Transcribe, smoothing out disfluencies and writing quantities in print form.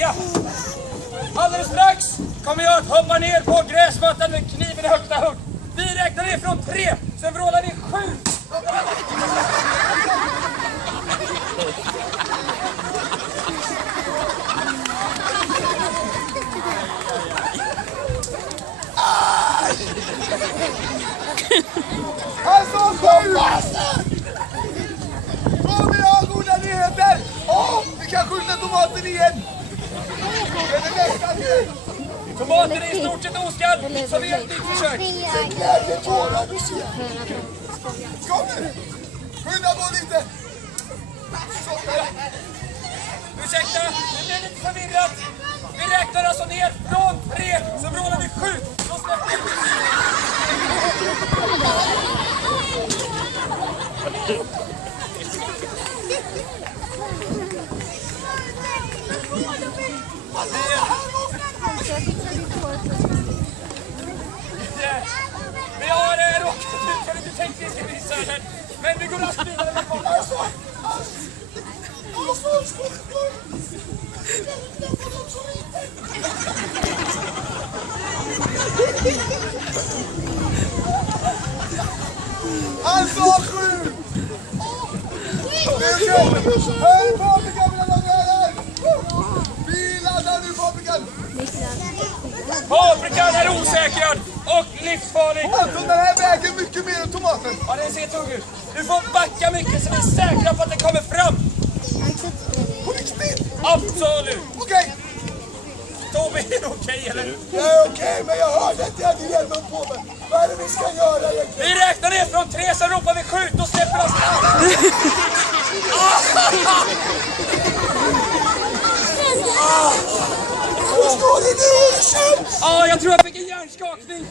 Ja. Alldeles strax kommer jag att hoppa ner på gräsmattan med kniven i högsta hugg. Vi räknar ner från 3, sen vrålar vi 7. Alltså 7! Kom vi har goda nyheter! Vi kan skjuta tomaten igen! Den är nästan nu! Tomaten är i stort sett oskadd, så vi gör ett nytt försök. Sen glädje tårar du ser. Kom nu! Skynda på lite! Ursäkta, det blir lite förvirrat. Vi räknar alltså ner från 3, sen vrålar vi 7. Då släpper vi. Vi har råkat ut för lite tekniska missar, men vi går raskt vidare med folk. Alltså 7! Hej paprikan mina damer och herrar! Vi laddar nu paprikan! Paprikan är osäkrad och livsfarlig. Alltså den här väger mycket mer än tomaten. Ja, den ser tung ut. Du får backa mycket så vi är säkra på att den kommer fram. På riktigt? Absolut. Okej. Tobi, är det okej eller? Det är okej, men jag hörde att jag hade hjälmen på mig. Vad är det vi ska göra egentligen? Vi räknar ner från 3, så ropar vi 7, då släpper oss fram. Förstår du nu hur det känns? Ja, jag tror jag fick en hjärnskakning.